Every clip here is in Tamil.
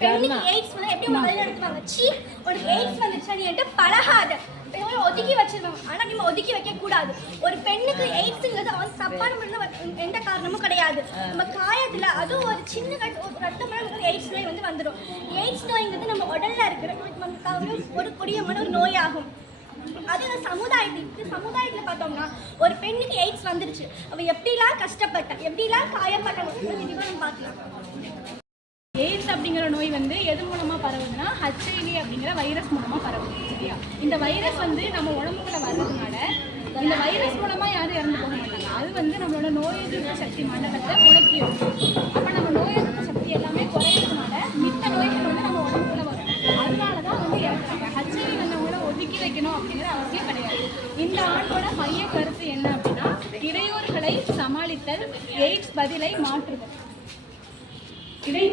எய்ட்ஸ் வந்து எப்படி உங்க கையில எடுத்துவாங்க சீ உனக்கு எய்ட்ஸ் வந்துச்சா நீ என்கிட்ட பழகாத. இவங்க ஒதுக்கி வச்சிருவாங்க ஆனா நீங்க ஒதுக்கி வைக்க கூடாது. ஒரு பெண்ணுக்கு எய்ட்ஸ்ங்கிறது அவன் தப்பான முறையில் எந்த காரணமும் கிடையாது. நம்ம காயத்துல அதுவும் ஒரு சின்ன ரத்தம் எய்ட்ஸ் நோய் வந்து வந்துடும் எய்ட்ஸ் நோய்ங்கிறது நம்ம உடல்ல இருக்கிற ஒரு- கொடியமான ஒரு நோயாகும். அது இந்த சமுதாயத்துக்கு சமுதாயத்தில் பார்த்தோம்னா ஒரு பெண்ணுக்கு எய்ட்ஸ் வந்துருச்சு. அவ எப்படிலாம் கஷ்டப்பட்டா எப்படிலாம் காயப்பட்டாங்க நம்ம பார்க்கலாம். எய்ட்ஸ் அப்படிங்கிற நோய் வந்து எது மூலமாக பரவுதுன்னா ஹச்ஐவி அப்படிங்கிற வைரஸ் மூலமாக பரவுது சரியா இந்த வைரஸ் வந்து நம்ம உடம்புக்குள்ள வர்றதுனால இந்த வைரஸ் மூலமாக யாரும் இறந்து போக மாட்டாங்க. அது வந்து நம்மளோட நோய் எதிர்ப்பு சக்தி மண்டலத்தை முடக்கிடும் அப்போ நம்ம நோய் எதிர்ப்பு சக்தி எல்லாமே குறையிறதுனால மித்த நோய்கள் வந்து நம்ம உடம்புக்குள்ள வரும். அதனால தான் வந்து இறக்குறாங்க. ஹச்ஐவி வந்தவங்கள ஒதுக்கி வைக்கணும் அப்படிங்கிற அவசியம் கிடையாது. இந்த ஆண்டோட மைய கருத்து என்ன அப்படின்னா இடையூறுகளை சமாளித்தல் எய்ட்ஸ் பதிலை மாற்றுதல். இடை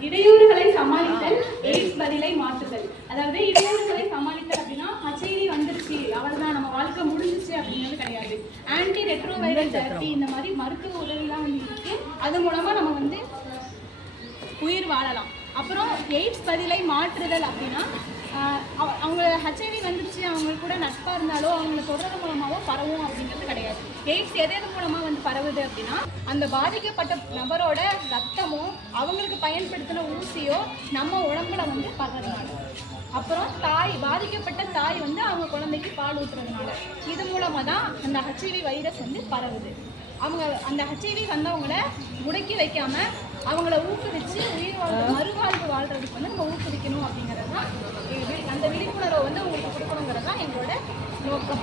இடையூறுகளை சமாளித்தல் எய்ட்ஸ் பதிலை மாற்றுதல். அதாவது இடையூறுகளை சமாளித்தல் அப்படின்னா ஹச்ஐவி வந்துருச்சு. அவ்வளவுதான் நம்ம வாழ்க்கை முடிஞ்சிச்சு அப்படிங்கிறது கிடையாது. ஆன்டி ரெட்ரோவைரல் தெரப்பி இந்த மாதிரி மருத்துவ உதவிலாம் வந்து இருக்கு. அது மூலமா நம்ம வந்து உயிர் வாழலாம். அப்புறம் எய்ட்ஸ் பதிலை மாற்றுதல் அப்படின்னா அவ- அவங்க ஹச்ஐவி வந்துருச்சு அவங்க கூட நட்பாக இருந்தாலோ அவங்கள தொடர்றது மூலமாவோ பரவும் அப்படிங்கிறது கிடையாது. எய்ட்ஸ் எது எது மூலமாக வந்து பரவுது அப்படின்னா அந்த பாதிக்கப்பட்ட நபரோட ரத்தமோ அவங்களுக்கு பயன்படுத்தின ஊசியோ நம்ம உடம்புல வந்து படுறதுனால அப்புறம் தாய் பாதிக்கப்பட்ட தாய் வந்து அவங்க குழந்தைக்கு பால் ஊற்றுறதுனால இது மூலமாக தான் அந்த ஹெச்ஐவி வைரஸ் வந்து பரவுது. அவங்க அந்த ஹெச்ஐவி வந்தவங்கள முடக்கி வைக்காம அவங்கள ஊக்குவிச்சு உயிர் வாழ்வு மறுவாழ்வு வாழ்றதுக்கு வந்து நம்ம ஊக்குவிக்கணும் அப்படிங்கிறது தான் அந்த விழிப்புணர்வை வந்து உங்களுக்கு கொடுக்கணுங்கிறது தான் எங்களோட நோக்கம்.